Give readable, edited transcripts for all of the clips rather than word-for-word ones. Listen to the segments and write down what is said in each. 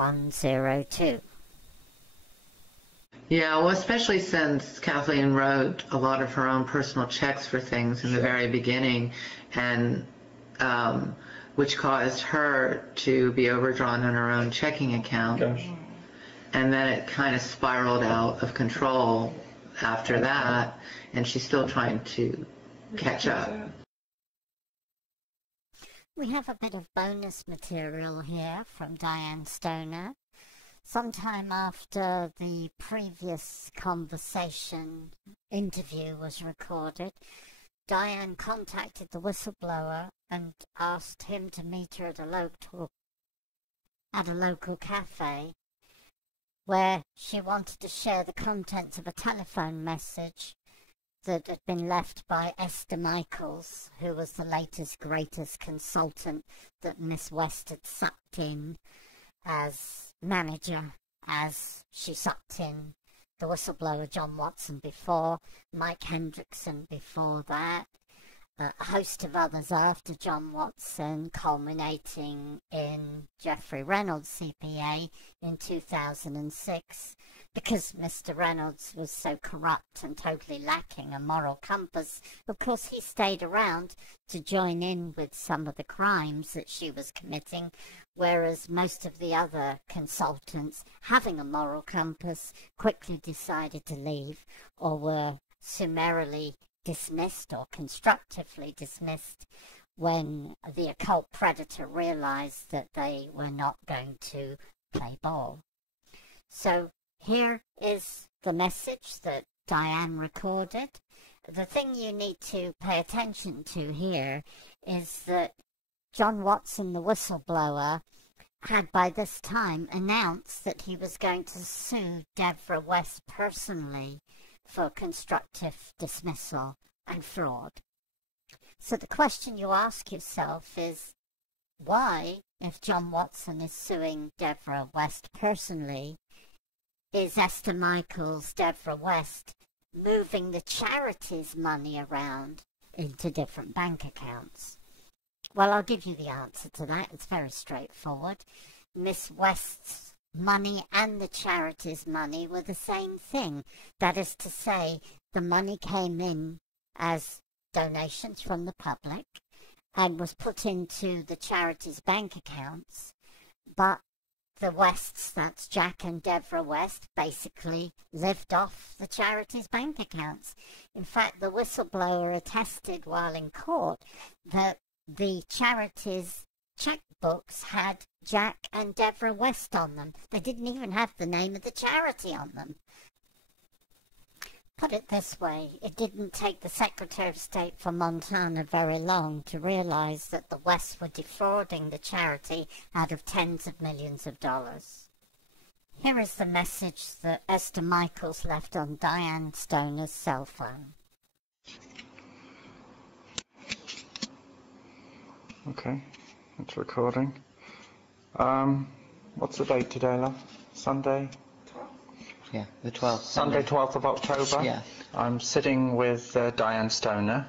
102. Yeah, well, especially since Kathleen wrote a lot of her own personal checks for things in the very beginning, and which caused her to be overdrawn on her own checking account. Gosh. And then it kind of spiraled out of control after that, and she's still trying to catch up. We have a bit of bonus material here from Dianne Stoner. Sometime after the previous conversation interview was recorded, Dianne contacted the whistleblower and asked him to meet her at a local cafe, where she wanted to share the contents of a telephone message that had been left by Esther Michaels, who was the latest, greatest consultant that Miss West had sucked in as manager, as she sucked in the whistleblower John Watson before, Mike Hendrickson before that, a host of others after John Watson, culminating in Jeffrey Reynolds, CPA, in 2006. Because Mr. Reynolds was so corrupt and totally lacking a moral compass, of course he stayed around to join in with some of the crimes that she was committing, whereas most of the other consultants, having a moral compass, quickly decided to leave or were summarily dismissed or constructively dismissed when the occult predator realized that they were not going to play ball. So here is the message that Dianne recorded. The thing you need to pay attention to here is that John Watson, the whistleblower, had by this time announced that he was going to sue Devra West personally for constructive dismissal and fraud. So the question you ask yourself is, why, if John Watson is suing Devra West personally, is Esther Michaels, Devra West, moving the charity's money around into different bank accounts? Well, I'll give you the answer to that. It's very straightforward. Miss West's money and the charity's money were the same thing. That is to say, the money came in as donations from the public and was put into the charity's bank accounts, but the Wests, that's Jack and Devra West, basically lived off the charity's bank accounts. In fact, the whistleblower attested while in court that the charity's checkbooks had Jack and Devra West on them. They didn't even have the name of the charity on them. Put it this way, it didn't take the Secretary of State for Montana very long to realize that the Wests were defrauding the charity out of tens of millions of dollars. Here is the message that Esther Michaels left on Dianne Stoner's cell phone. Okay, it's recording. What's the date today, love? Sunday? Yeah, the 12th. Sunday, 12th of October? Yeah. I'm sitting with Dianne Stoner,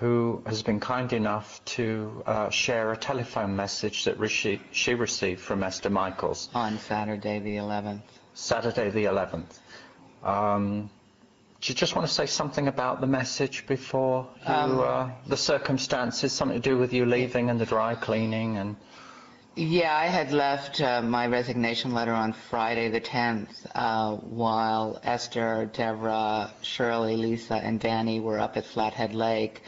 who has been kind enough to share a telephone message that she received from Esther Michaels. On Saturday the 11th. Saturday the 11th. Do you just want to say something about the message before you, the circumstances, something to do with you leaving and the dry cleaning and... Yeah, I had left my resignation letter on Friday the 10th while Esther, Devra, Shirley, Lisa, and Danny were up at Flathead Lake.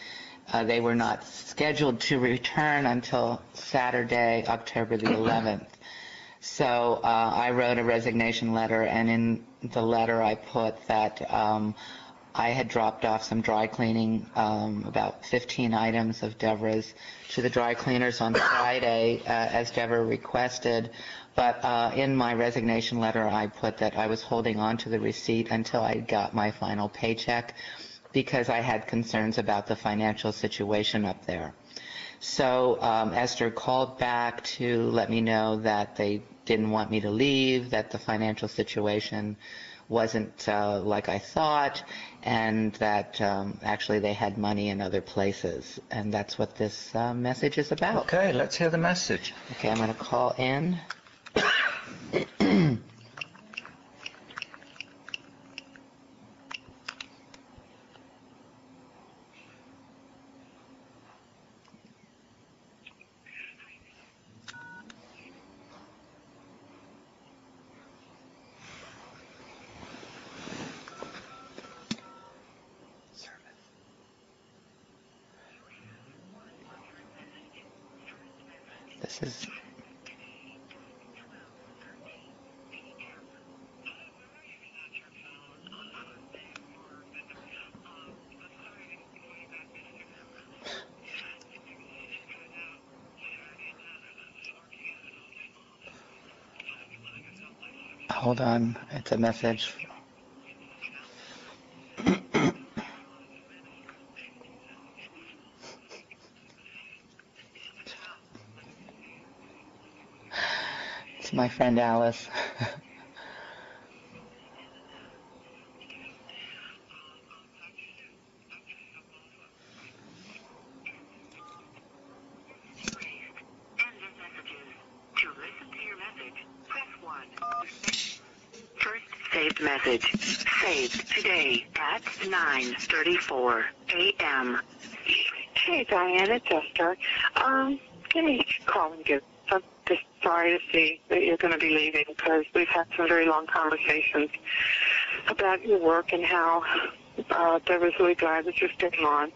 They were not scheduled to return until Saturday, October the 11th. So I wrote a resignation letter, and in the letter I put that I had dropped off some dry cleaning, about 15 items of Devra's, to the dry cleaners on Friday, as Devra requested. But in my resignation letter, I put that I was holding on to the receipt until I got my final paycheck because I had concerns about the financial situation up there. So Esther called back to let me know that they didn't want me to leave, that the financial situation wasn't like I thought, and that actually they had money in other places. And that's what this message is about. Okay, let's hear the message. Okay, I'm going to call in. This is... Hold on, it's a message. It's my friend Alice. Saved message. Saved today at 9:34 a.m. Hey, Diane, it's Esther. Give me a call and give. I'm just sorry to see that you're going to be leaving because we've had some very long conversations about your work and how I was really glad that you're staying on.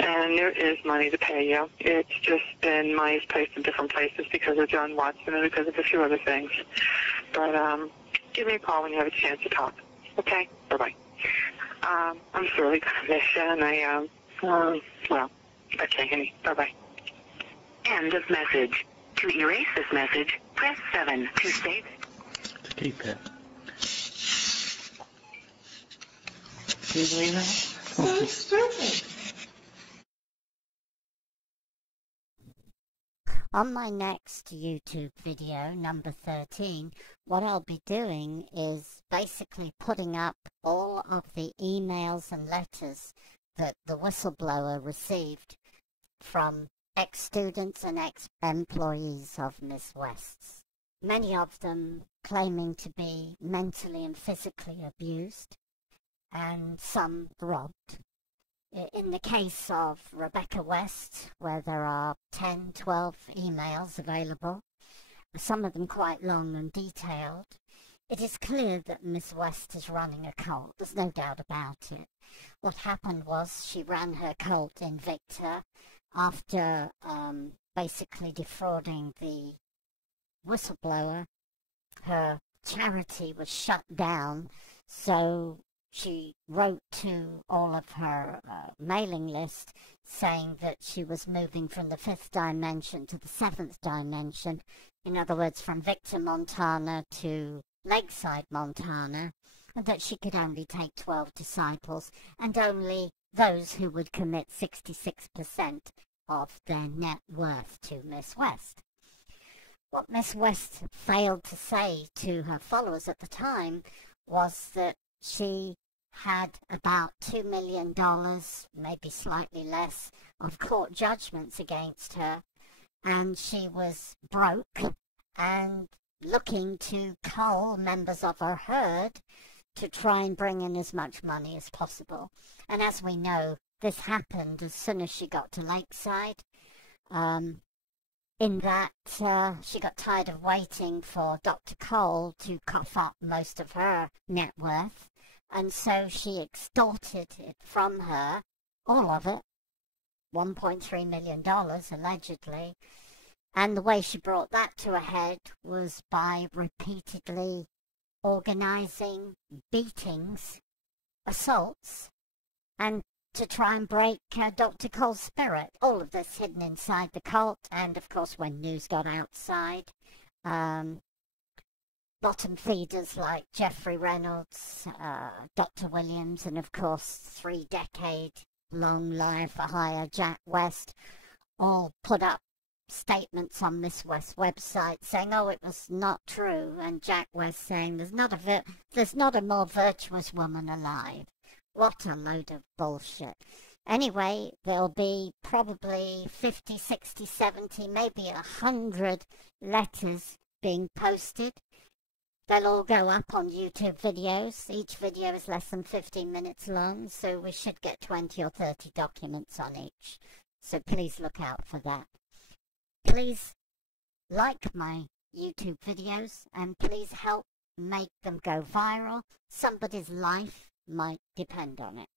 And there is money to pay you. It's just been money's placed in different places because of John Watson and because of a few other things. But give me a call when you have a chance to talk. Okay? Bye-bye. I'm really going to miss you, and well, okay, honey. Bye-bye. End of message. To erase this message, press 7 to save it. To keep it. Do you believe that? Sounds perfect. On my next YouTube video, number 13, what I'll be doing is basically putting up all of the emails and letters that the whistleblower received from ex-students and ex-employees of Miss West's. Many of them claiming to be mentally and physically abused, and some robbed. In the case of Rebecca West, where there are 10, 12 emails available, some of them quite long and detailed, it is clear that Miss West is running a cult. There's no doubt about it. What happened was she ran her cult in Victor after basically defrauding the whistleblower. Her charity was shut down, so she wrote to all of her mailing list saying that she was moving from the 5th dimension to the 7th dimension. In other words, from Victor, Montana to Lakeside, Montana, and that she could only take 12 disciples and only those who would commit 66% of their net worth to Miss West. What Miss West failed to say to her followers at the time was that she had about $2 million, maybe slightly less, of court judgments against her, and she was broke and looking to cull members of her herd to try and bring in as much money as possible. And as we know, this happened as soon as she got to Lakeside, in that she got tired of waiting for Dr. Cole to cough up most of her net worth, and so she extorted it from her, all of it, $1.3 million allegedly. And the way she brought that to a head was by repeatedly organizing beatings, assaults, and to try and break Dr. Cole's spirit. All of this hidden inside the cult, and of course when news got outside, bottom feeders like Jeffrey Reynolds, Dr. Williams, and of course 3-decade-long liar for hire Jack West all put up statements on Miss West's website saying, oh, it was not true, and Jack West saying there's not a more virtuous woman alive. What a load of bullshit. Anyway, there'll be probably 50, 60, 70, maybe 100 letters being posted. They'll all go up on YouTube videos. Each video is less than 15 minutes long, so we should get 20 or 30 documents on each. So please look out for that. Please like my YouTube videos, and please help make them go viral. Somebody's life might depend on it.